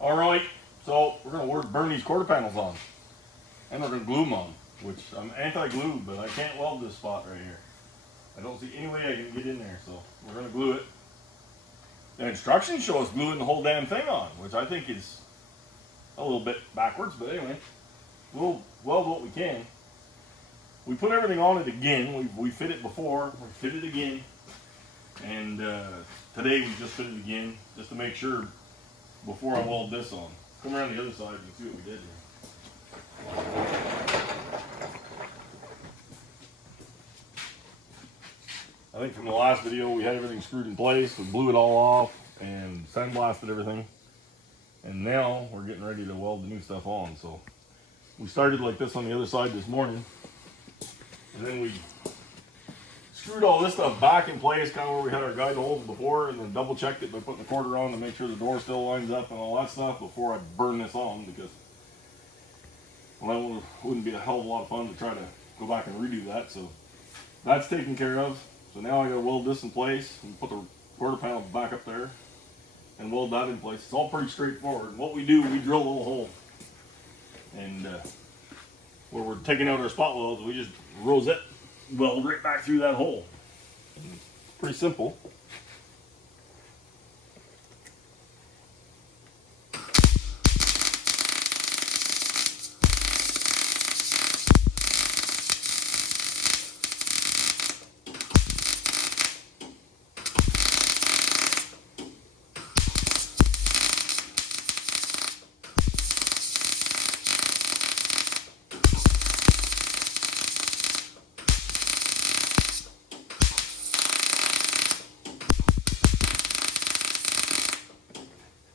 All right, so we're gonna burn these quarter panels on, and we're gonna glue them on. Which I'm anti-glue, but I can't weld this spot right here. I don't see any way I can get in there, so we're gonna glue it. The instructions show us gluing the whole damn thing on, which I think is a little bit backwards, but anyway, we'll weld what we can. We put everything on it again. We fit it before, we fit it again, and today we just fit it again, just to make sure before I weld this on. Come around the other side and see what we did here. I think from the last video we had everything screwed in place, we blew it all off and sandblasted everything, and now we're getting ready to weld the new stuff on. So we started like this on the other side this morning, and then we screwed all this stuff back in place, kind of where we had our guide holes before, and then double checked it by putting the quarter on to make sure the door still lines up and all that stuff before I burn this on, because well, that wouldn't be a hell of a lot of fun to try to go back and redo that. So that's taken care of. So now I gotta weld this in place and put the quarter panel back up there and weld that in place. It's all pretty straightforward. What we do, we drill a little hole, and where we're taking out our spot welds, we just rosette weld right back through that hole. Pretty simple.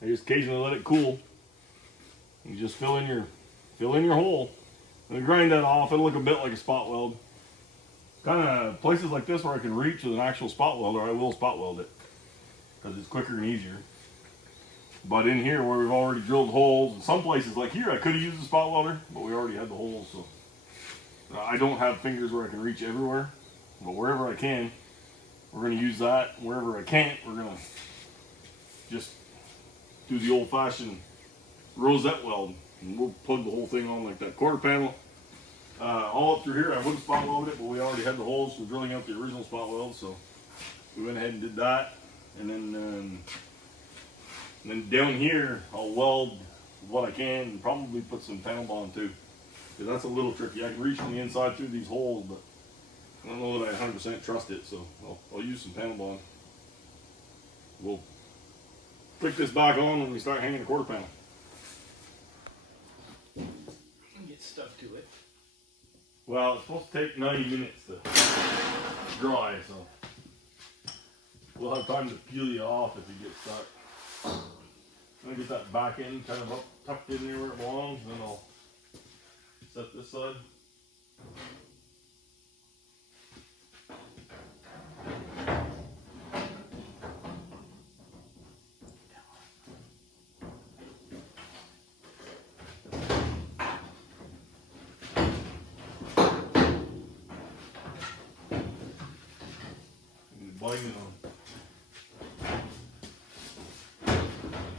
I just occasionally let it cool. You just fill in your hole. And grind that off. It'll look a bit like a spot weld. Kind of places like this where I can reach with an actual spot welder, I will spot weld it, because it's quicker and easier. But in here where we've already drilled holes, in some places like here I could have used a spot welder, but we already had the holes. So I don't have fingers where I can reach everywhere, but wherever I can, we're going to use that. Wherever I can't, we're going to just do the old-fashioned rosette weld, and we'll plug the whole thing on like that. Quarter panel all up through here, I would have spot welded it, but we already had the holes from drilling out the original spot weld, so we went ahead and did that. And then down here I'll weld what I can, and probably put some panel bond too, because that's a little tricky. I can reach from the inside through these holes, but I don't know that I 100% trust it, so I'll use some panel bond. We'll click this back on when we start hanging the quarter panel. Get stuff to it. Well, it's supposed to take 90 minutes to dry, so we'll have time to peel you off if you get stuck. I'm gonna get that back end kind of up, tucked in there where it belongs, and then I'll set this side. Binding on.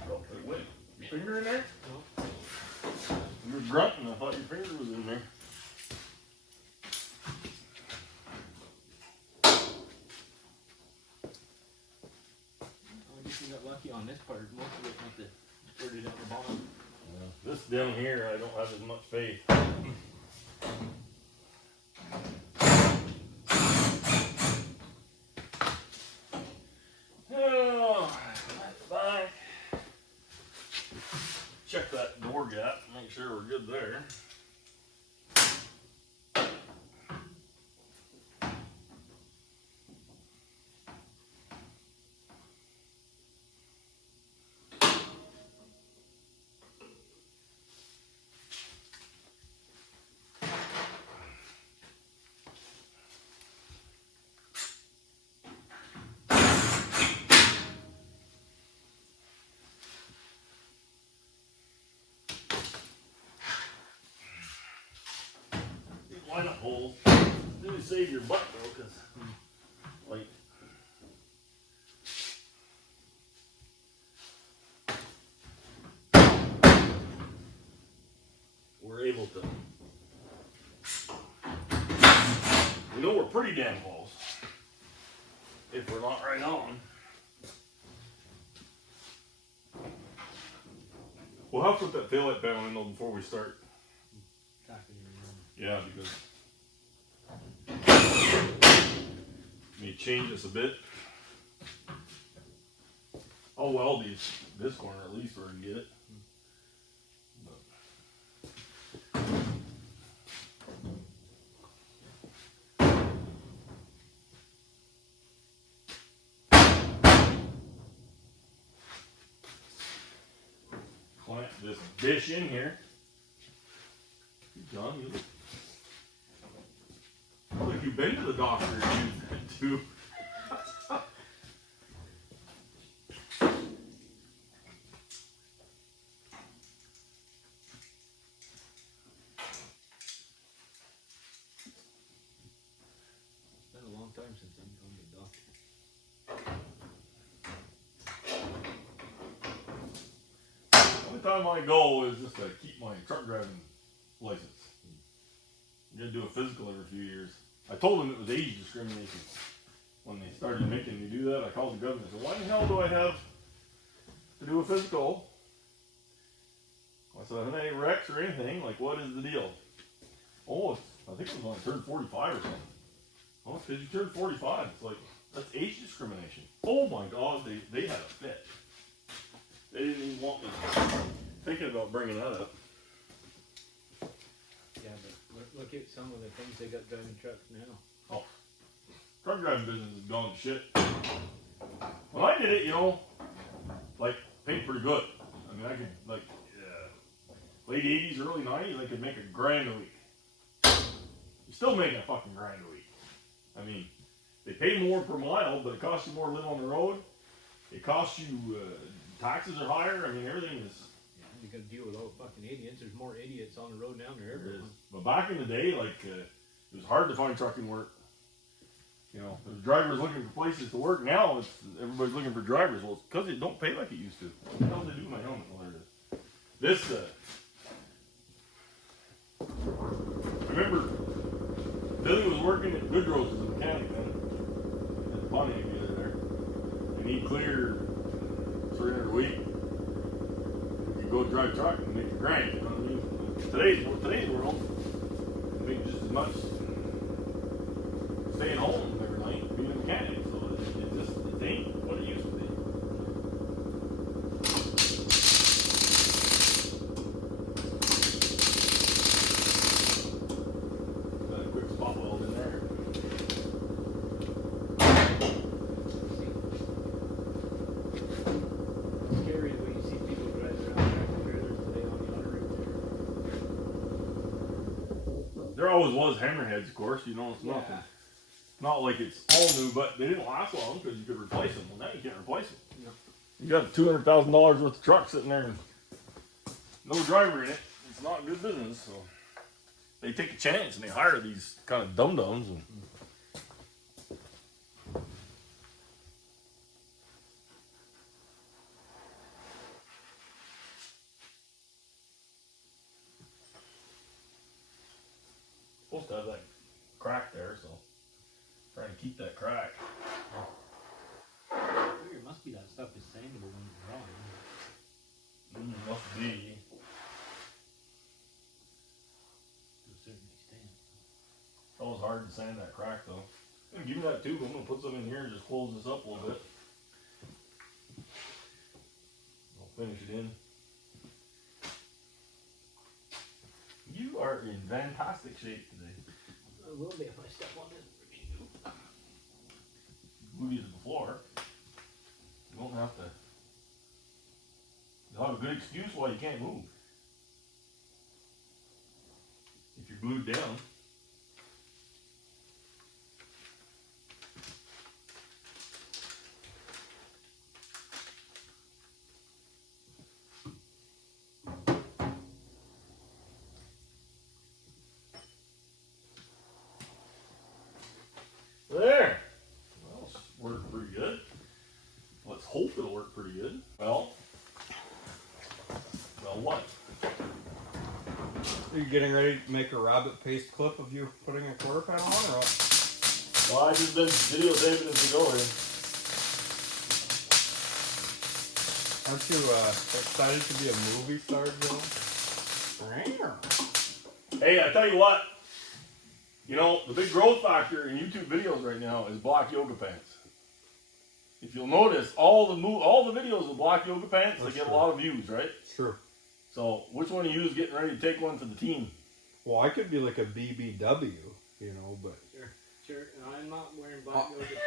Oh, wait, your finger in there? No. You were grunting, I thought your finger was in there. I guess you got lucky on this part. Most of it went to squirted out the bottom. This down here, I don't have as much faith. Back. Check that door gap, make sure we're good there. Line up holes. Do save your butt though, because like pretty damn close. If we're not right on. We'll have to put that taillight panel in though before we start. Yeah, because may change this a bit. I'll weld this corner at least where I can get it. Clamp this dish in here. John, you look like you've been to the doctor and used that too. It's been a long time since I'm going to the doctor. The only time I go is just to keep my truck driving license. I'm gonna do a physical every few years. I told them it was age discrimination. When they started making me do that, I called the government and said, why the hell do I have to do a physical? I said, I haven't any wrecks or anything. Like, what is the deal? Oh, I think it was when I turned 45 or something. Oh, it's because you turned 45. It's like, that's age discrimination. Oh my God, they had a fit. They didn't even want me thinking about bringing that up. Yeah, but look at some of the things they got driving trucks now. Oh, truck driving business is gone to shit. When I did it, you know, like, paid pretty good. I mean, I could, like, late 80s, early 90s, I could make $1,000 a week. You're still making fucking $1,000 a week. I mean, they pay more per mile, but it costs you more to live on the road. It costs you, taxes are higher. I mean, everything is. Yeah, you got to deal with all the fucking idiots. There's more idiots on the road now than there ever is. But back in the day, like, it was hard to find trucking work. You know, there's drivers looking for places to work. Now, everybody's looking for drivers. Well, it's because they don't pay like it used to. What the hell did they do with my helmet? Well, there it is. This, I remember Billy was working at Goodrow's as a mechanic then, at the Pontiac dealer there, and he'd clear 300 a week. You could go drive a truck and make $1,000. You know what I mean? Today's world, you make just as much staying home every night being a mechanic. So it ain't what it used to be. There always was hammerheads, of course. You know, it's nothing. Not like it's all new, but they didn't last long because you could replace them. Well, now you can't replace them. No. You got $200,000 worth of truck sitting there and no driver in it. It's not good business. So they take a chance and they hire these kind of dum-dums. And supposed to have that crack there, so trying to keep that crack. It must be that stuff is sandable when it's drawing. Must be. To a certain extent. It's always hard to sand that crack though. Give me that tube. I'm gonna put some in here and just close this up a little bit. I'll finish it in. You are in fantastic shape today. A little bit if I step on this. Glue you to the floor. You won't have to. You'll have a good excuse why you can't move. If you're glued down. There. Well, it's worked pretty good. Let's hope it'll work pretty good. Well, what? Are you getting ready to make a rabbit paste clip of you putting a quarter panel on or what? Well, I just been videotaping as we go here. Aren't you excited to be a movie star, Joe? Hey, I tell you what. You know, the big growth factor in YouTube videos right now is black yoga pants. If you'll notice, all the videos with black yoga pants, they get a lot of views, right? Sure. So, which one of you is getting ready to take one for the team? Well, I could be like a BBW, you know, but... Sure, and I'm not wearing black yoga pants.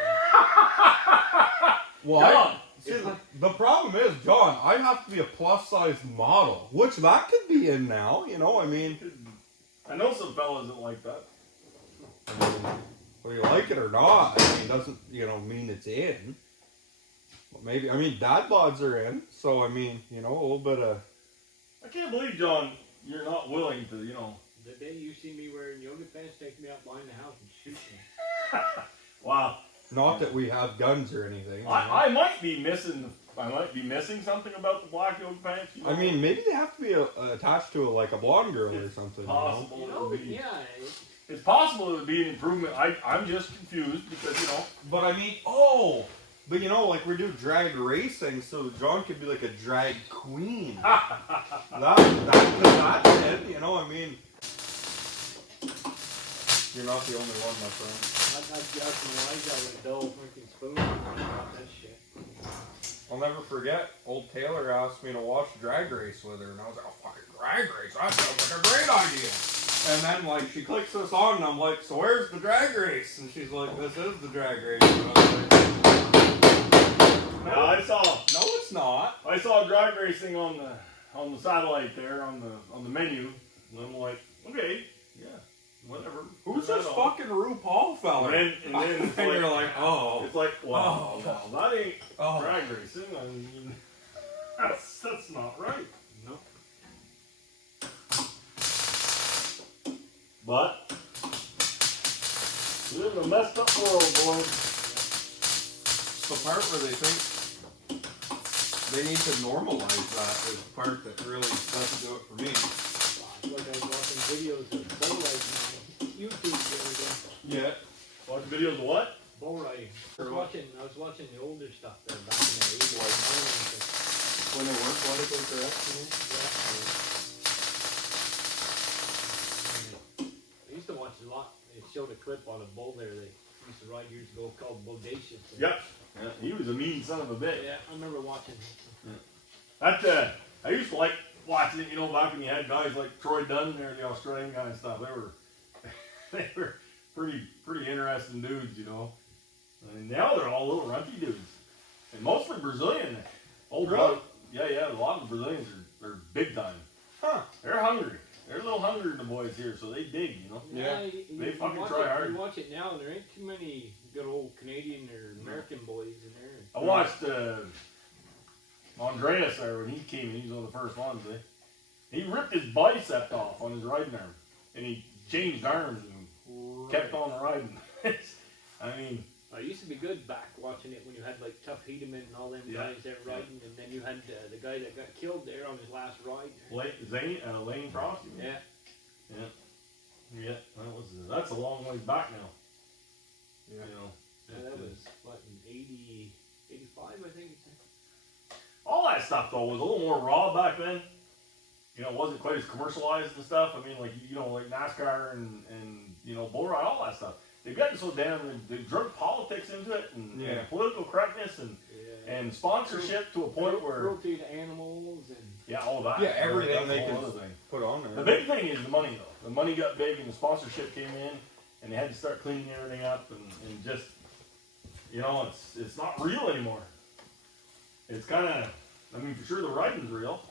Well, the problem is, John, I have to be a plus-sized model, which that could be in now, you know, I mean... I know some fellas that like that. I mean, whether you like it or not, I mean, doesn't, you know, mean it's in. But maybe, I mean, dad bods are in, so, I mean, you know, a little bit of... I can't believe, John, you're not willing to, you know... The day you see me wearing yoga pants, take me out behind the house and shoot me. Wow. Not that we have guns or anything. I might be missing something about the black yoga pants. You know? I mean, maybe they have to be attached to like a blonde girl or something. Possible. You know, yeah. It's possible it would be an improvement. I'm just confused because, you know. But I mean, but you know, like we do drag racing, so John could be like a drag queen. that's it, you know, I mean. You're not the only one, my friend. I'd got some eyes out with a dull freaking spoon. That shit. I'll never forget, old Taylor asked me to watch Drag Race with her, and I was like, oh, fucking Drag Race, that sounds like a great idea. And then, like, she clicks this on, and I'm like, so where's the Drag Race? And she's like, this is the Drag Race. And I was like, no, it's not. I saw drag racing on the satellite there on the menu, and I'm like, okay, yeah, whatever. Who's this fucking RuPaul fella? And then it's and you're like, oh. It's like, well, that ain't Oh. drag racing. I mean, that's not right. No. But we live in a messed up world, boys. The part where they think they need to normalize that is the part that really doesn't do it for me. Like I was watching videos of bull riding on YouTube the other day. Yeah. Watch videos of what? Bull riding. I was watching the older stuff there back in the 80s. When they weren't politically correct, you know? I used to watch a lot. They showed a clip on a bull there they used to ride years ago called Bodacious. Yep. Yeah, he was a mean son of a bitch. Yeah, I remember watching it. That I used to like watching it, you know, back when you had guys like Troy Dunn there, the Australian guy and stuff. They were pretty interesting dudes, you know. I mean, now they're all little runty dudes, and mostly Brazilian. Old Really? Yeah. A lot of the Brazilians are big time. Huh. They're hungry. They're a little hungry, the boys here, so they dig, you know. Yeah. They fucking watch try it, hard. You watch it now, and there ain't too many good old Canadian or American boys in there. I watched Andreas there when he came in. He was one of the first ones. He ripped his bicep off on his riding arm, and he changed arms and kept on riding. I mean, it used to be good back watching it when you had like Tough Hedeman and all them guys there riding, and then you had the guy that got killed there on his last ride. Lane Frost. Yeah. That's a long ways back now. Yeah. You know. Yeah, that was what in 80, 85, I think. All that stuff though was a little more raw back then. You know, it wasn't quite as commercialized and stuff. I mean, like like NASCAR and you know, bull ride, all that stuff. They've gotten so damn they drug politics into it and political correctness and sponsorship to a point where cruelty to animals and all that. Yeah, everything they can thing. put on there. The big thing is the money though. The money got big and the sponsorship came in and they had to start cleaning everything up and just, you know, it's not real anymore. It's kind of, I mean, for sure the riding's real.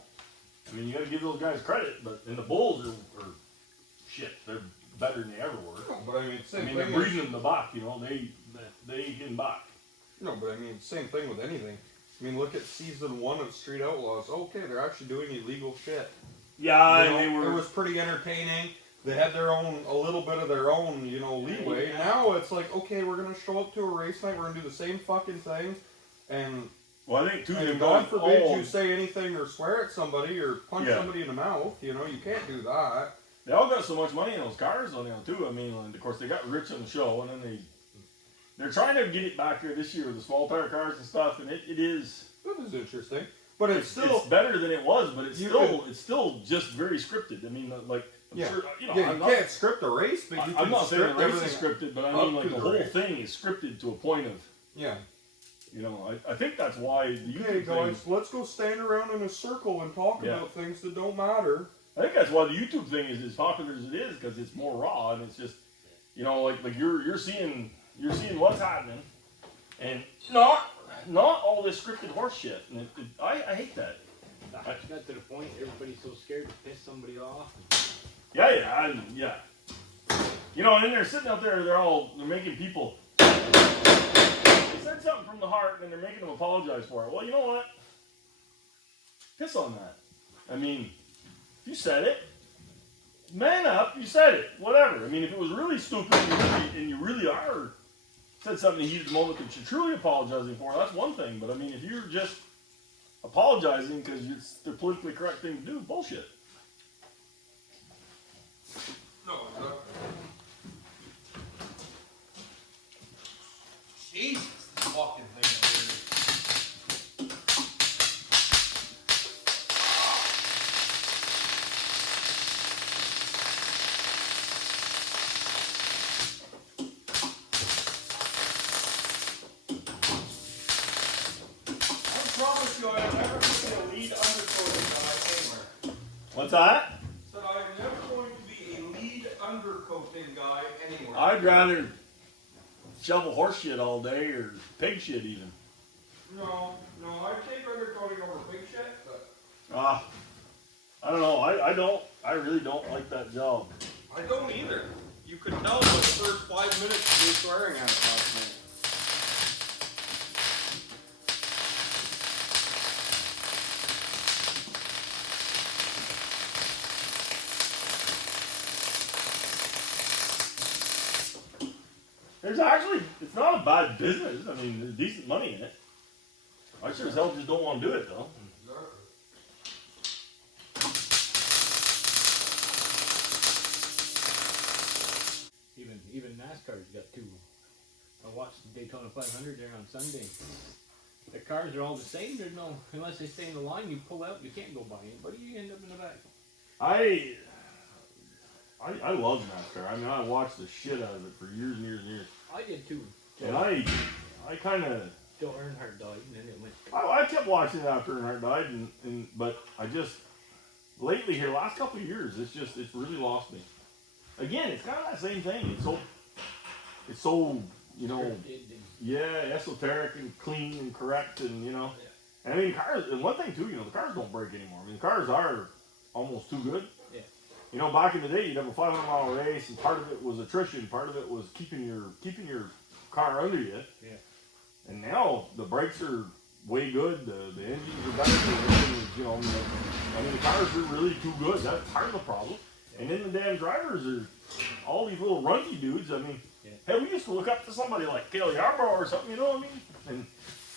I mean, you got to give those guys credit, but and the bulls are shit. They're better than they ever were. No, but I mean, they're breeding them the buck. You know, they can buck. No, but I mean, same thing with anything. I mean, look at season 1 of Street Outlaws. Okay, they're actually doing illegal shit. Yeah, you know, it was pretty entertaining. They had a little bit of their own, you know, leeway. Yeah. Now it's like, okay, we're gonna show up to a race night. We're gonna do the same fucking thing, and well, I think too. And God forbid you say anything or swear at somebody or punch somebody in the mouth. You know, you can't do that. They all got so much money in those cars, though, now too. I mean, and of course they got rich on the show, and then they they're trying to get it back here this year with the small tire cars and stuff, and it is. That is interesting. But it's better than it was, but it's still just very scripted. I mean, like, I'm sure, you can't script a race, but you can I'm not saying the race is everything scripted, but I mean, like, the whole race. thing is scripted to a point of, Yeah. you know, I think that's why the YouTube Okay, guys, thing, let's go stand around in a circle and talk about things that don't matter. I think that's why the YouTube thing is as popular as it is, because it's more raw, and it's just, you know, like you're seeing what's happening, and not all this scripted horse shit, and I hate that. It got to the point everybody's so scared to piss somebody off. Yeah. You know, and then they're sitting out there, they're making people. They said something from the heart, and they're making them apologize for it. Well, you know what? Piss on that. I mean, you said it. Man up, you said it. Whatever. I mean, if it was really stupid and you really are said something in the heat of the moment that you're truly apologizing for, that's one thing. But I mean, if you're just apologizing because it's the politically correct thing to do, bullshit. No, Jesus, fucking thing. What's that? Said I am never going to be a lead undercoating guy anywhere. I'd rather shovel horse shit all day or pig shit even. No, I take undercoating over big shit, but I don't know. I really don't like that job. I don't either. You could tell by the first 5 minutes of me swearing at it last night. There's actually, it's not a bad business. I mean, there's decent money in it. I sure as hell just don't want to do it though. Even NASCAR's got two. I watched the Daytona 500 there on Sunday. The cars are all the same. There's no, unless they stay in the line, you pull out, you can't go by anybody. You end up in the back. I love NASCAR. I mean, I watched the shit out of it for years and years and years. I did too. And I kind of. Till Earnhardt died, and then it went. I kept watching it after Earnhardt died, but I just lately here, last couple of years, it's really lost me. Again, it's kind of that same thing. It's so you know, esoteric and clean and correct, and you know. And I mean, cars. And one thing too, you know, the cars don't break anymore. I mean, the cars are almost too good. Yeah. You know, back in the day, you'd have a 500-mile race, and part of it was attrition, part of it was keeping your car under you. Yeah. And now the brakes are way good, the engines are better, everything is, you know, I mean, the cars are really too good. That's part of the problem. Yeah. And then the damn drivers are all these little runty dudes. I mean, hell, we used to look up to somebody like Cale Yarborough or something, you know what I mean? And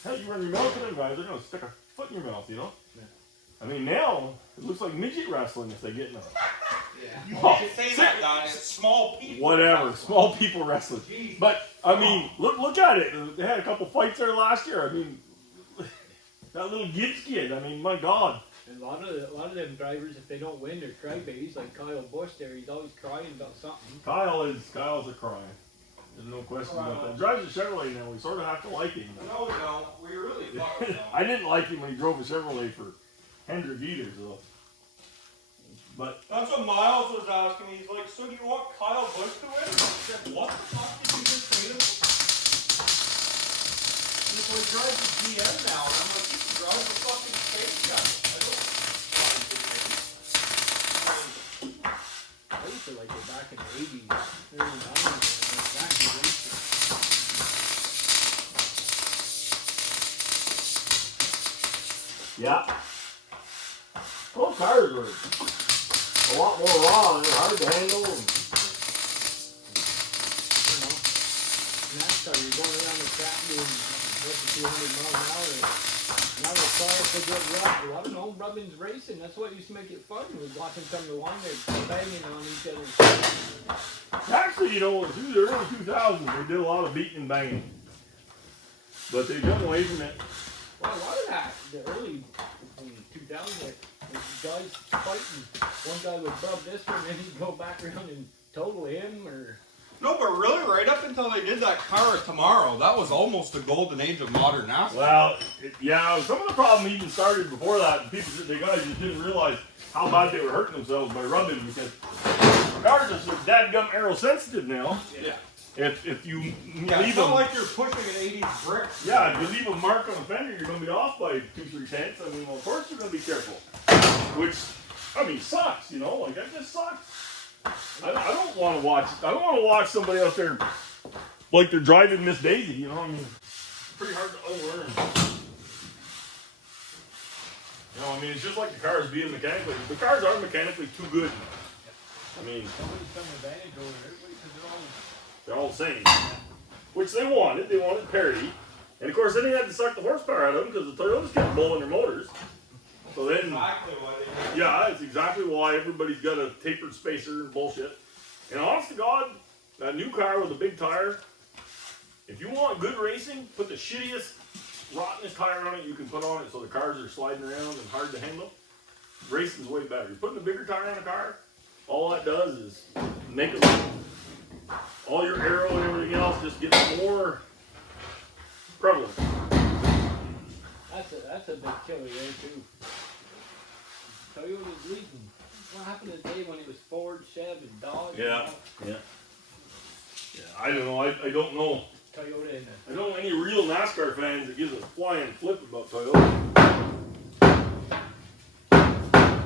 hell, you run your mouth to them guys, they're going to stick a foot in your mouth, you know? Yeah. I mean, now it looks like midget wrestling if they get in a... You can't say that, Don. It's small people. Whatever, small people wrestling. Jeez. But I mean, look at it. They had a couple fights there last year. I mean, that little Gibbs kid. I mean, my God. And a lot of them drivers, if they don't win, they're crybabies. Like Kyle Busch there, he's always crying about something. Kyle's a crying. There's no question about that. He drives a Chevrolet now. We sort of have to like him. No, we don't. We really fucking don't. I didn't like him when he drove a Chevrolet for Hendrick either, though. But that's what Miles was asking. He's like, so do you want Kyle Busch to win? I said, what the fuck did you just say to me? He's like, drives a GM now. And I'm like, you can drive a fucking space gun. I used to like it back in the 80s, early 90s, back in the racing. yeah. Those cars were a lot more raw. They're hard to handle. You know, NASCAR, you're going around the track doing 200 miles an hour. Now the cars they get rubbed. I don't know, rubbing's racing. That's what used to make it fun. We watch them come to the line, they're banging on each other. Actually, you know, through the early 2000s, they did a lot of beating and banging. But they've done away from it. Well, a lot of that, the early 2000s, guys fighting. One guy would rub this one, and then he'd go back around and total him, or... No, but really, right up until they did that car tomorrow, that was almost the golden age of modern NASCAR. Well, yeah, some of the problem even started before that. People, the guys just didn't realize how bad they were hurting themselves by rubbing, because cars are so dadgum aero sensitive now. Yeah. If you Yeah, leave it's them, not like you're pushing an 80s brick. yeah, if you leave a mark on a fender, you're going to be off by 2-3 tenths. I mean, well, of course you're going to be careful. Which, I mean, sucks. You know, like that just sucks. I don't want to watch. I don't want to watch somebody out there like they're driving Miss Daisy. You know, I mean, it's pretty hard to unlearn. You know, I mean, it's just like the cars being mechanically. The cars are mechanically too good. I mean, Somebody's some advantage over everybody because they're all the same. Which they wanted. They wanted parity. And of course, then they had to suck the horsepower out of them because the Toyotas kept blowing their motors. So then, Exactly why they did. yeah, it's exactly why everybody's got a tapered spacer and bullshit. And honest to God, that new car with a big tire, if you want good racing, put the shittiest, rottenest tire on it you can put on it so the cars are sliding around and hard to handle. Racing's way better. You're putting a bigger tire on a car, all that does is make it, all your aero and everything else just gets more prevalent. that's a big killer there too. Toyota's leading. What happened to the day when it was Ford, Chevy, and Dodge? Yeah. Yeah. Yeah, I don't know. I don't know. Toyota in I don't know any real NASCAR fans that gives a flying flip about Toyota.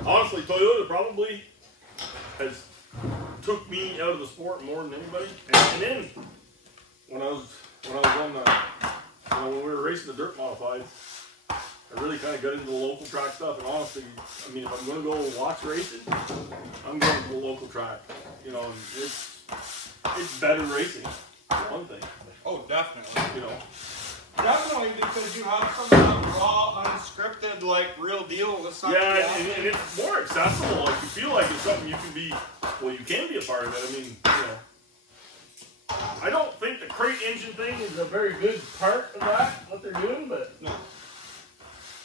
Honestly, Toyota probably has took me out of the sport more than anybody. And then when I was on the, when we were racing the dirt modifieds, I really kind of got into the local track stuff. And honestly, I mean, if I'm going to go watch racing, I'm going to the local track. You know, and it's better racing. For one thing. Oh, definitely. You know. Definitely, because you have some of that raw, unscripted, like, real deal with something. Yeah, and it's more accessible. Like, you feel like it's something you can be, well, you can be a part of it. I mean, you know. I don't think the crate engine thing is a very good part of that, what they're doing, but No.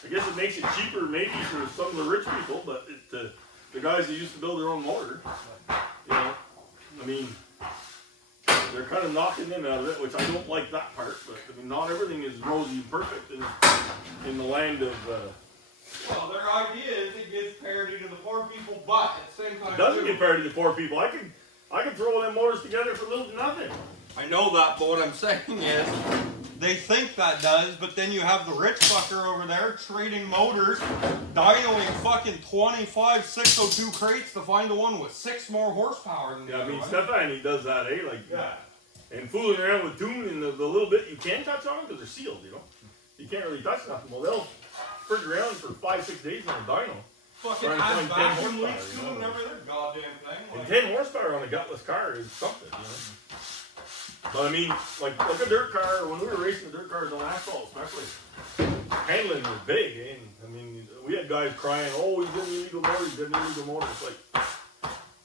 I guess it makes it cheaper maybe for some of the rich people, but the guys that used to build their own motor, you know, I mean, they're kind of knocking them out of it, which I don't like that part, but I mean, not everything is rosy and perfect in the land of, Well, their idea is it gives parity to the poor people, but at the same time, it doesn't too, get parity to poor people. I can throw them motors together for little to nothing. I know that, but what I'm saying is, they think that does, but then you have the rich fucker over there trading motors, dynoing fucking 25 602 crates to find the one with 6 more horsepower than the Yeah, I other mean, one. Stefani does that, eh? Like, Yeah. and fooling around with tuning the little bit you can touch on them because they're sealed, you know. You can't really touch nothing. Well, they'll frig around for 5-6 days on a dyno. Fucking Trying to add find 10 vacuum horsepower, leaks you to know. them and every other goddamn thing. And Like, 10 horsepower on a gutless car is something, you know. But I mean, like a dirt car, when we were racing the dirt cars on asphalt, especially, handling was big, eh? And I mean, we had guys crying, oh, he's getting illegal motor, he's getting illegal motor. It's like,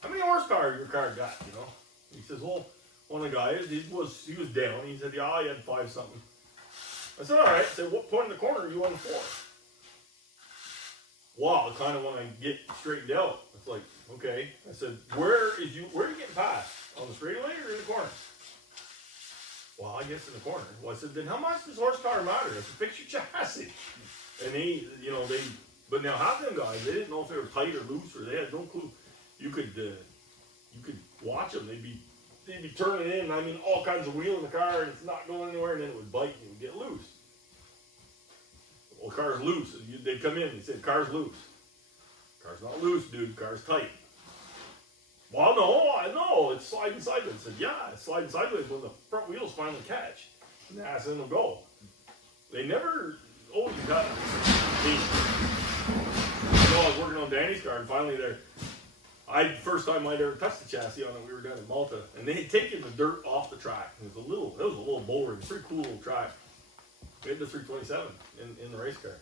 how many horsepower your car got, you know? He says, well, one of the guys, he was down. He said, yeah, he had 5 something. I said, all right. I said, what point in the corner are you on for? Wow, kind of when I get straightened out. It's like, okay. I said, where are you getting past? On the straightaway or in the corner? Well, I guess in the corner. Well, I said, then how much does horsepower matter? I said, fix your chassis. And but now half them guys, they didn't know if they were tight or loose, or they had no clue. You could watch them. They'd be turning in. I mean, all kinds of wheel in the car, and it's not going anywhere, and then it would bite and it would get loose. Well, car's loose. They'd come in and say, car's loose. Car's not loose, dude. Car's tight. Well, no, it's sliding sideways. I said, yeah, it's sliding sideways when the front wheels finally catch. And the ass end will go. They never always got it. I was working on Danny's car, and finally first time I'd ever touched the chassis on it, we were down in Malta, and they had taken the dirt off the track. It was a little bouldering, pretty cool little track. We had the 327 in the race car.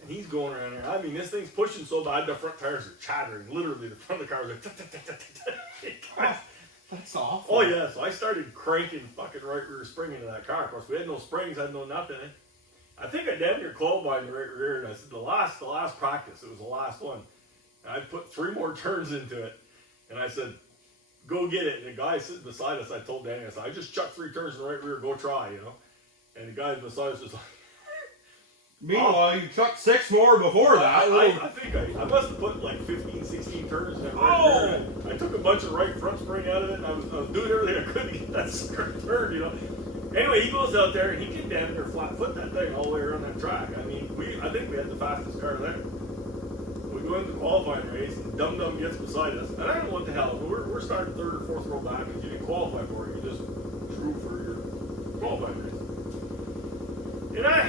And he's going around there. I mean, this thing's pushing so bad, the front tires are chattering. Literally, the front of the car was like, That's awful. oh yeah, so I started cranking fucking right rear spring into that car. Of course, we had no springs, had no nothing. I think I damn near qualified in the right rear, and I said the last practice, it was the last one. And I put 3 more turns into it, and I said, go get it. And the guy sitting beside us, I told Danny, I said, I just chucked 3 turns in the right rear, go try, you know. And the guy beside us was like, meanwhile, you chucked 6 more before that. I think I must have put like 15, 16 turns in that right rear. I took a bunch of right front spring out of it, and I was doing everything I could to get that sucker turned, you know. Anyway, he goes out there and he can damn near flat foot that thing all the way around that track. I mean, I think we had the fastest car there. We go into the qualifying race and Dum Dum gets beside us, and I don't know what the hell. We're starting 3rd or 4th row back because you didn't qualify for it. You just drew for your qualifying race. And I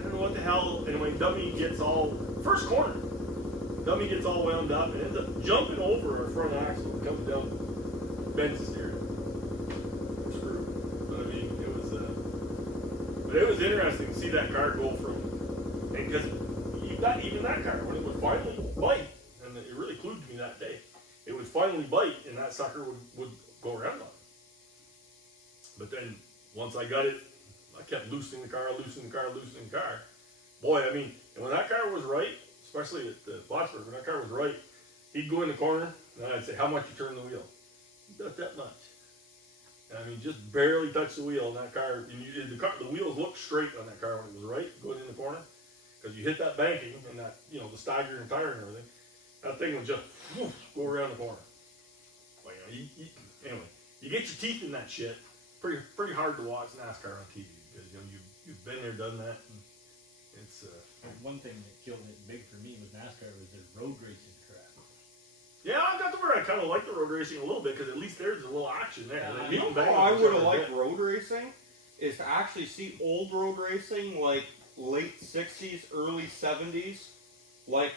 don't know what the hell. Anyway, Dummy gets all first corner. Dummy gets all wound up and ends up jumping over our front axle and comes down, bends the steering. It was interesting to see that car go from, because even that car, when it would finally bite, and it really clued to me that day, it would finally bite and that sucker would go around on it. But then, once I got it, I kept loosening the car. Boy, I mean, and when that car was right, especially at the Plattsburgh, when that car was right, he'd go in the corner, and I'd say, how much you turn the wheel? Not that much. I mean, just barely touched the wheel in that car. And the wheels looked straight on that car when it was right, going in the corner. Because you hit that banking and that, you know, the staggering tire and everything. That thing would just go around the corner. Well, you know, anyway, you get your teeth in that shit. Pretty hard to watch NASCAR on TV because you know you've been there, done that. And it's one thing that killed it big for me with NASCAR was the road racing crap. yeah, I got to where I kind of like the road racing a little bit because at least there's a little action there. You know how I would have liked road racing is to actually see old road racing like late 60s, early 70s. Like,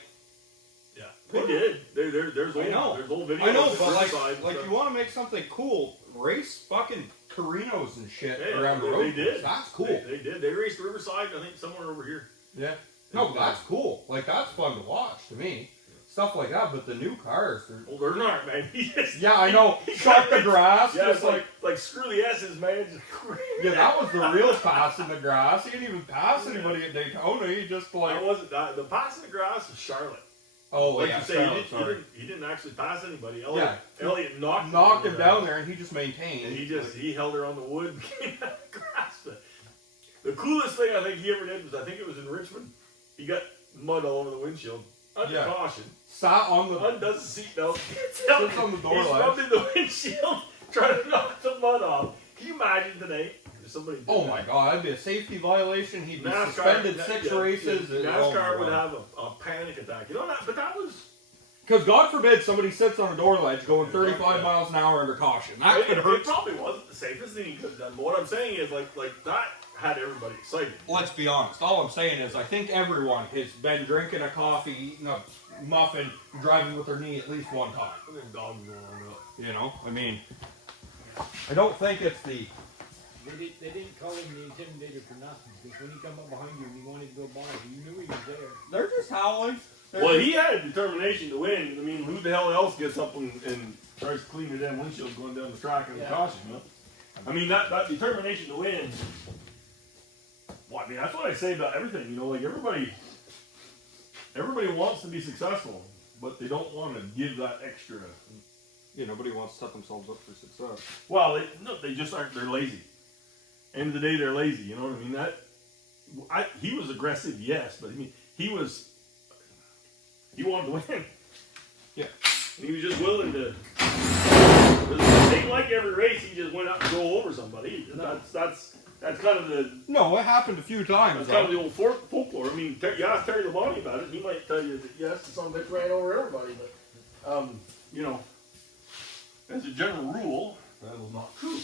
yeah, they did. There's old, I know. There's old videos. I know, of but Riverside like you want to make something cool, race fucking Carinos and shit around the they road. did. That's cool. They did. They raced Riverside, I think, somewhere over here. Yeah. No, that's cool. Like, that's fun to watch to me. Stuff like that, but the new cars, Old Earnhardt, man. Yeah, I know. Shot the grass. Yeah, just it's like screw the S's, man. Yeah, that was the real pass in the grass. He didn't even pass anybody at Daytona. He just like. That wasn't that. The pass in the grass was Charlotte. Oh, like yeah, you say, Charlotte, he didn't actually pass anybody. Elliott knocked him down there, and he just maintained. And he held her on the wood and came out of the grass. But the coolest thing I think he ever did was, I think it was in Richmond. He got mud all over the windshield. Under caution. Sat on the. Undoes the seatbelt. Sits on the door He's rubbing the windshield, trying to knock the mud off. Can you imagine today? If somebody did that? My God, that'd be a safety violation. He'd be NASCAR, suspended 6 races. NASCAR would have a panic attack. You know that? But that was. Because God forbid somebody sits on a door ledge going 35 miles an hour under caution. That could hurt. It probably wasn't the safest thing he could have done. But what I'm saying is, like that had everybody excited. Let's be honest. All I'm saying is, I think everyone has been drinking a coffee, eating a muffin, driving with their knee at least one time. There's dogs going on up. You know, I mean, I don't think it's the. They didn't call him the Intimidator for nothing, because when he come up behind you and he wanted to go by, you knew he was there. They're just howling. Well, he had a determination to win. I mean, who the hell else gets up and tries to clean their damn windshield going down the track in the caution, you know? I mean, that determination to win. Well, I mean, that's what I say about everything. You know, like everybody wants to be successful, but they don't want to give that extra. Yeah, nobody wants to set themselves up for success. Well, they just aren't. They're lazy. End of the day, they're lazy. You know what I mean? He was aggressive, yes, but I mean, he wanted to win. Yeah. And he was just willing to. It ain't like every race he just went up and go over somebody. No. That's kind of the. No, it happened a few times. That's kind of the old folklore. I mean, you ask Terry Labonte about it, he might tell you that yes, some bitch ran over everybody, but you know, as a general rule, that was not true.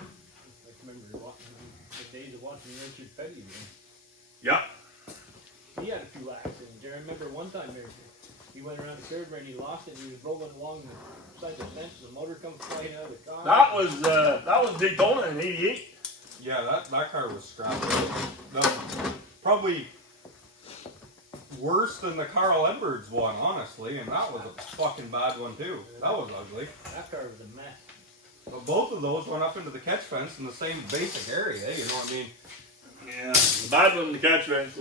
I remember watching the days of watching Richard Petty again. Yeah. He had a few accidents. I remember one time he went around the curve and he lost it and he was rolling along the side of the fence and the motor comes flying out of the car. That was Daytona in '88. Yeah, that car was scrapped. No, probably worse than the Carl Edwards one, honestly, and that was a fucking bad one too. That was ugly. That car was a mess. But both of those went up into the catch fence in the same basic area, you know what I mean? Yeah. The bad one in the catch fence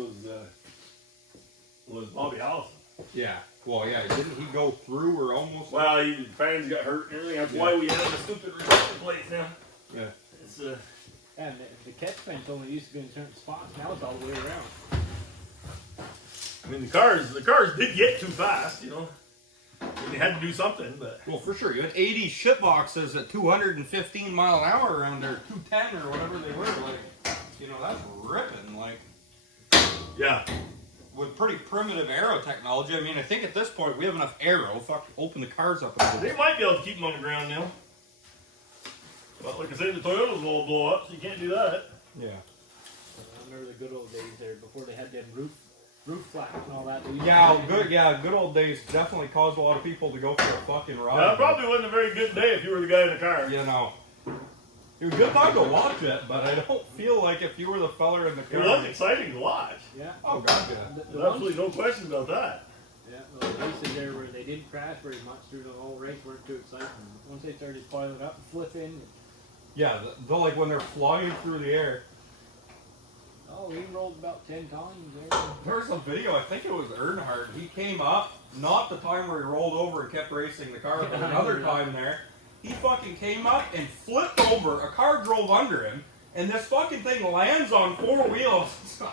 was Bobby Allison. Yeah. Well, yeah, didn't he go through or almost? Well, fans got hurt and everything. That's why we have the stupid reception plates now. Yeah. It's And the catch fence only used to be in certain spots. Now it's all the way around. I mean, the cars did get too fast, you know. They had to do something, but Well, for sure. You had 80 shit boxes at 215 mile an hour around there, 210 or whatever they were. Like, you know, that's ripping. Like, yeah. with pretty primitive aero technology. I mean, I think at this point we have enough aero. Fuck, open the cars up a little They bit. might be able to keep them on the ground now. But like I said, the Toyotas will all blow up, so you can't do that. Yeah. I remember the good old days there before they had them roof flaps and all that. Good old days definitely caused a lot of people to go for a fucking ride. That probably wasn't a very good day if you were the guy in the car. You know, it was a good time to watch it, but I don't feel like if you were the feller in the It car. was exciting to watch. Yeah. Oh god, yeah. The There's absolutely no question about that. Yeah, the races there where they didn't crash very much through the whole race weren't too exciting. Once they started piling up and flipping, Yeah, the like when they're flying through the air. oh, he rolled about 10 times there. There's a video, I think it was Earnhardt. He came up, not the time where he rolled over and kept racing the car, but another time there. He fucking came up and flipped over. A car drove under him, and this fucking thing lands on four wheels. It's like,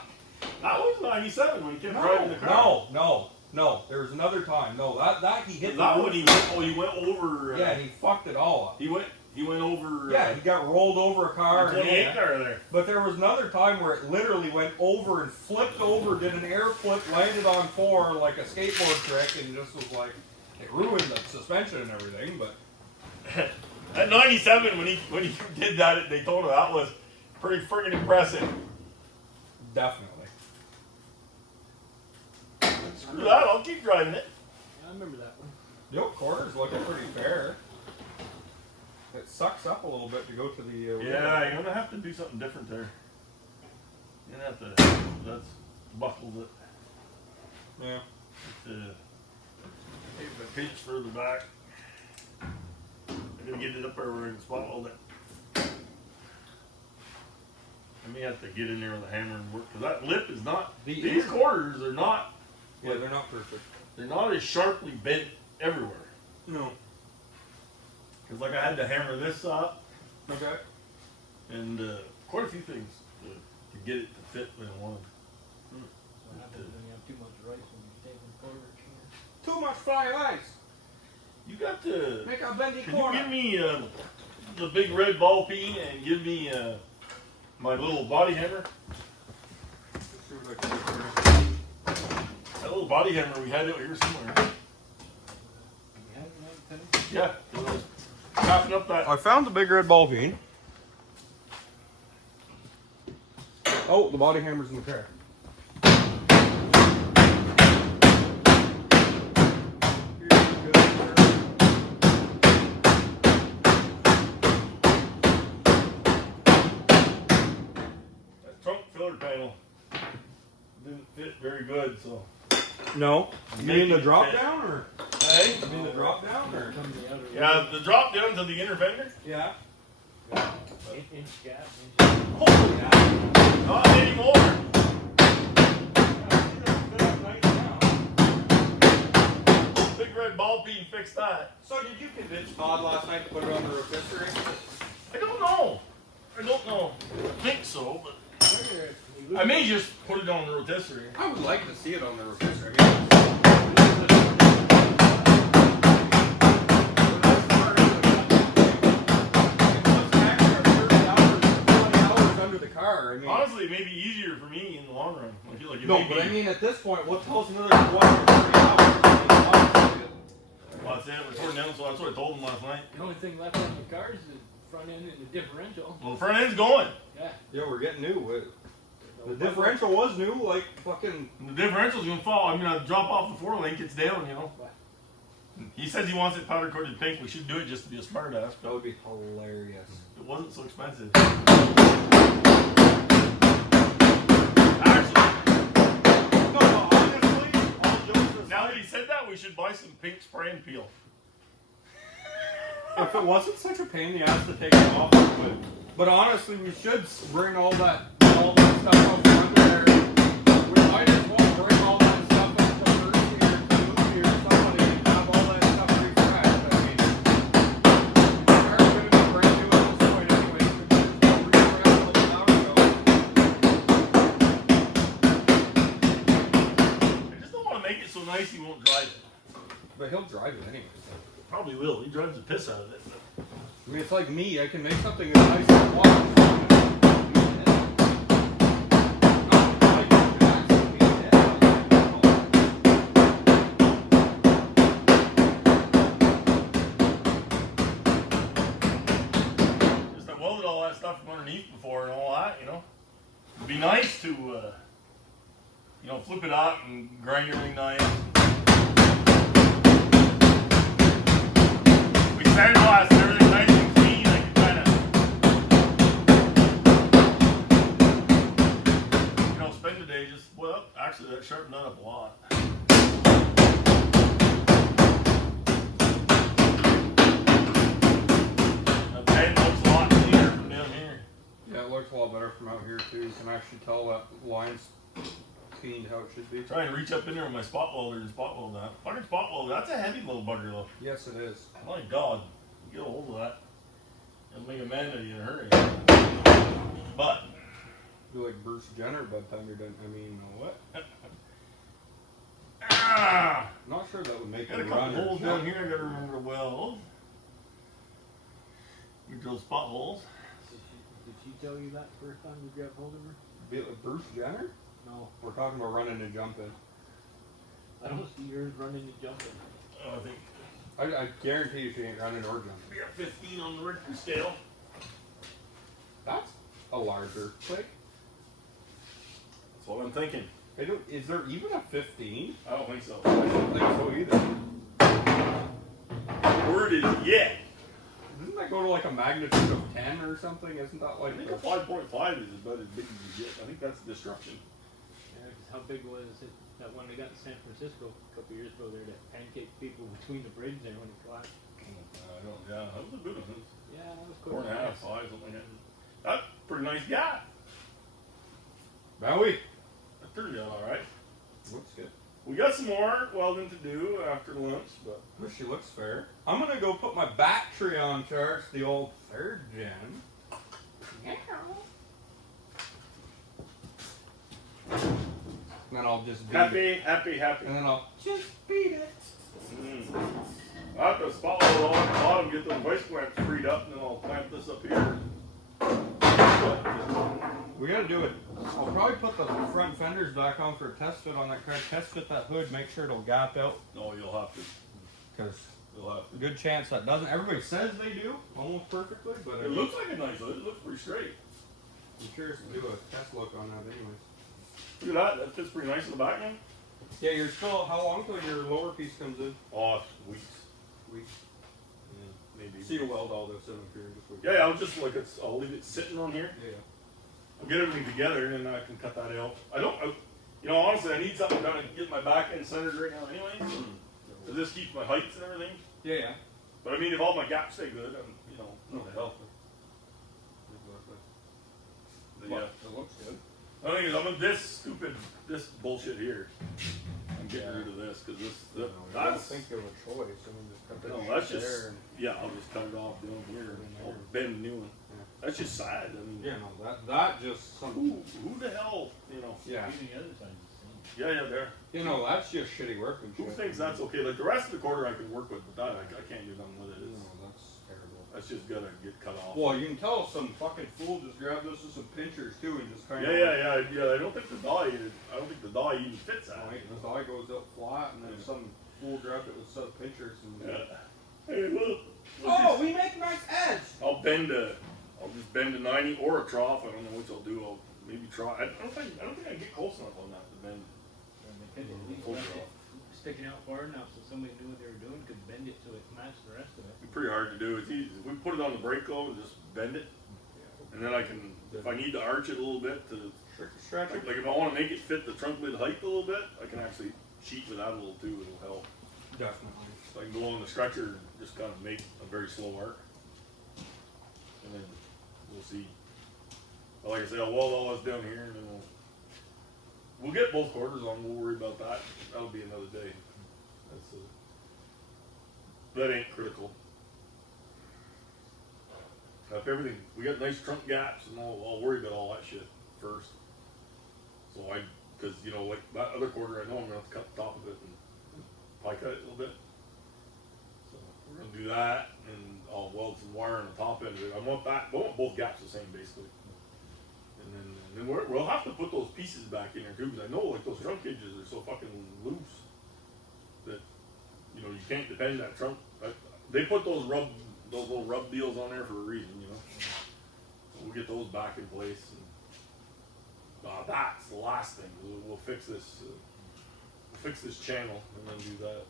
That was 97 when he kept driving the car. no. There was another time. No, that he hit That the one roof. he went over. Yeah, and he fucked it all up. He went over. Yeah, he got rolled over a car. The 28 car there. But there was another time where it literally went over and flipped over, did an air flip, landed on four like a skateboard trick, and just was like, it ruined the suspension and everything. But At 97 when he did that at Daytona, that was pretty friggin' impressive. definitely. Screw that, I'll keep driving it. Yeah, I remember that one. Yep, corner's looking pretty fair. It sucks up a little bit to go to the. Yeah, you're gonna have to do something different there. You're gonna have to. That's buckles it. Yeah. Maybe the pitch further back. I'm gonna get it up there where in the spot all that. I may have to get in there with a hammer and work, because that lip is not. These quarters are not. Yeah, they're not perfect. They're not as sharply bent everywhere. No. Because like I had to hammer this up, Okay. and quite a few things to get it to fit when I wanted. What happens when you have too much rice when you're taking quarters? Too much fried ice. You got to. Make a bendy Can you corner. give me the big red ball peen and give me my little body hammer? That little body hammer we had out here somewhere. Yeah, it was tapping up that. I found the big red ball peen. Oh, the body hammer's in the car. That trunk filler panel didn't fit very good, so. No. You mean the drop down or? Hey? You mean the drop down or? Yeah, the drop down to the inner fender? Yeah. Inch gap. Holy cow. Not anymore. Big red ball peen fixed that. So did you convince Todd last night to put it on the rotisserie? I don't know. I think so, but I may just put it on the rotisserie. I would like to see it on the rotisserie. Under the car. I mean, Honestly, it may be easier for me in the long run. I feel like it no, may but be. I mean, at this point, what tells another 2 hours? Well, that's it. We're torn down, so that's what I told him last night. The only thing left on the car is the front end and the differential. Well, the front end's going. Yeah. Yeah, we're getting new. The differential was new, like fucking. The differential's gonna fall. I mean, I drop off the 4-link, it's down, you know. He says he wants it powder coated pink. We should do it just to be a smart ass. That would be hilarious. It wasn't so expensive. No, honestly, that he said that, we should buy some pink spray and peel. If it wasn't such a pain in the ass to take it off, we would. But honestly, we should bring all that stuff up front there. We might as well bring all that stuff up to Thursday or Tuesday or somebody and have all that stuff refreshed. I mean, the car's going to be brand new at this point anyway, so we just refresh like an hour ago. I just don't want to make it so nice he won't drive it. But he'll drive it anyway. Probably will. He drives the piss out of it. But. I mean, it's like me. I can make something as nice as I want. Just I welded all that stuff from underneath before and all that, you know. It'd be nice to, you know, flip it out and grind everything nice. We sandblasted everything nice and clean. I can kind of, you know, spend the day just, well, actually that sharpened that up a lot. The bed looks a lot cleaner from down here. Yeah, it looks a lot better from out here too. You can actually tell that line's cleaned how it should be. Try and reach up in there with my spot welder and spot weld that. Fucking spot welder, that's a heavy little bugger though. Yes, it is. My God, get a hold of that. It'll make a man of you in a hurry. But, You're like Bruce Jenner by the time you're done. I mean, what? ah, Not sure that would make got it a couple run. holes down here I gotta remember to weld. You drill spot holes. Did she tell you that first time you grabbed hold of her? Bruce Jenner? No. We're talking about running and jumping. I don't see yours running and jumping. I think I guarantee you she ain't running or jumping. we got 15 on the Richter scale. That's a larger click. That's what I'm thinking. Is there even a 15? I don't think so. I don't think so either. Word is yeah. Doesn't that go to like a magnitude of 10 or something? Isn't that I like think a 5.5 is about as big as you get. I think that's destruction. Yeah, 'cause how big was it, that one they got in San Francisco a couple years ago there that pancaked people between the bridge there when it collapsed? I don't, yeah, that was a good one. Yeah, that was cool. 4.5, 5, something like that. That's a pretty nice guy. Bowie? That turned out alright. Looks good. We got some more welding to do after lunch, but Oh, she looks fair. I'm gonna go put my battery on charge, the old 3rd gen. And then I'll just beat it. happy. And then I'll just beat it. I have to spot weld all at the bottom, get those vice clamps freed up, and then I'll clamp this up here. We gotta do it. I'll probably put the front fenders back on for a test fit on that car. Test fit that hood, make sure it'll gap out. No, you'll have to. Because You'll have to. good chance that doesn't. Everybody says they do, almost perfectly, but It looks like a nice hood. It looks pretty straight. I'm curious to do a test look on that anyways. Look at that. That fits pretty nice in the back, man. Yeah, you're still, how long till your lower piece comes in? Oh, weeks. Weeks. Yeah, maybe. So you'll weld all this in a period of weeks. Yeah, I'll just I'll leave it sitting on here. Yeah. I'll get everything together and then I can cut that out. You know, honestly, I need something done to get my back end centered right now anyway. So this keeps my heights and everything. Yeah. But I mean, if all my gaps stay good, you know, what the hell. But yeah. It looks good. The thing is, I'm in this bullshit here. I'm getting rid of this because I don't that's, think of a choice. I mean, just cut that no, shit that's just, there and, yeah, I'll just cut it off down here and I'll bend a new one. Yeah. That's just sad. I mean, yeah, no, that just some. who the hell, you know? Yeah. Even the other side's the same. Yeah, there. You know, that's just shitty workmanship. Who thinks that's okay? Like the rest of the quarter I can work with, but that I can't do nothing with it. No, that's terrible. That's just gotta get cut off. Well, you can tell some fucking fool just grabbed this with some pinchers too and just kind of. Yeah. I don't think the die even fits that. Right, the die goes up flat and then some fool grabbed it with some pinchers and. Yeah. Hey, look. Oh, we make nice edge. I'll just bend a 90 or a trough. I don't know which I'll do. I'll maybe try. I don't think I can get close enough on that to bend. And they could at least left it sticking out far enough so somebody knew what they were doing, could bend it so it matched the rest of it. It's pretty hard to do. It's easy. We put it on the brake though and just bend it, and then I can, if I need to arch it a little bit to Stretch it. like if I want to make it fit the trunk lid height a little bit, I can actually sheet to that a little too, it'll help. Definitely. So I can go on the stretcher and just kind of make a very slow arc. And then we'll see. But like I said, I'll weld all this down here and then we'll get both quarters on. We'll worry about that. That'll be another day. That ain't critical. If everything, we got nice trunk gaps and I'll worry about all that shit first. So because you know, like that other quarter, I know I'm gonna have to cut the top of it and pie cut it a little bit. So we're gonna do that, and I'll weld some wire on the top end of it. I want both gaps the same basically. And then we'll have to put those pieces back in there too, because I know like those trunk hinges are so fucking loose that you know you can't depend that trunk. They put those little rub deals on there for a reason, you know. So we'll get those back in place. And, that's the last thing. We'll fix this. We'll fix this channel and then do that.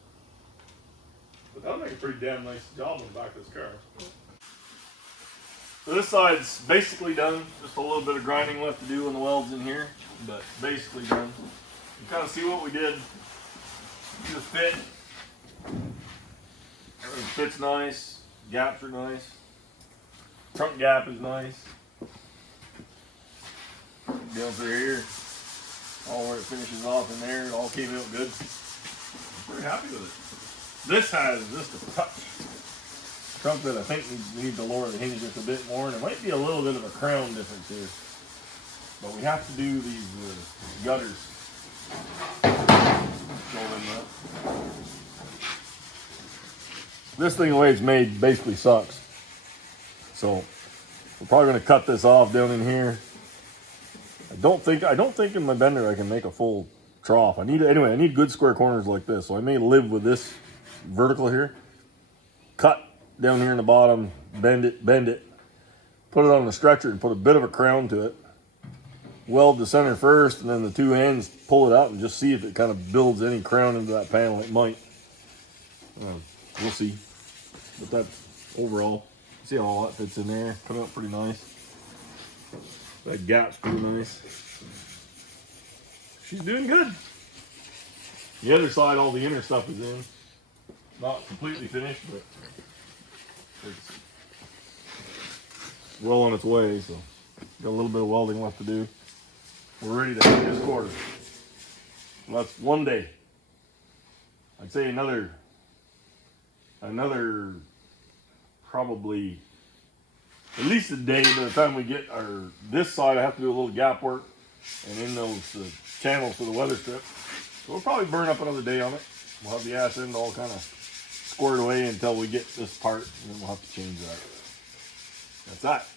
But that'll make a pretty damn nice job on the back of this car. So this side's basically done. Just a little bit of grinding left to do on the welds in here, but basically done. You kind of see what we did. Just fit. Everything fits nice. Gaps are nice. Trunk gap is nice. Down through here, all where it finishes off in there, it all came out good. I'm pretty happy with it. This has just a touch. Trunk that I think we need to lower the hinge just a bit more, and it might be a little bit of a crown difference here. But we have to do these gutters. This thing, the way it's made, basically sucks. So we're probably going to cut this off down in here. I don't think in my bender I can make a full trough. I need good square corners like this. So I may live with this vertical here. Cut down here in the bottom, bend it, put it on the stretcher and put a bit of a crown to it. Weld the center first, and then the two ends, pull it out and just see if it kind of builds any crown into that panel. It might. We'll see. But that's overall. See how all that fits in there. Come out pretty nice. That gap's pretty nice. She's doing good. The other side, all the inner stuff is in. Not completely finished, but it's well on its way. So got a little bit of welding left to do. We're ready to hit this quarter. Well, that's one day. I'd say another probably at least a day by the time we get this side. I have to do a little gap work and in those channels for the weather strip. So we'll probably burn up another day on it. We'll have the ass end all kind of squared away until we get this part, and then we'll have to change that. That's that.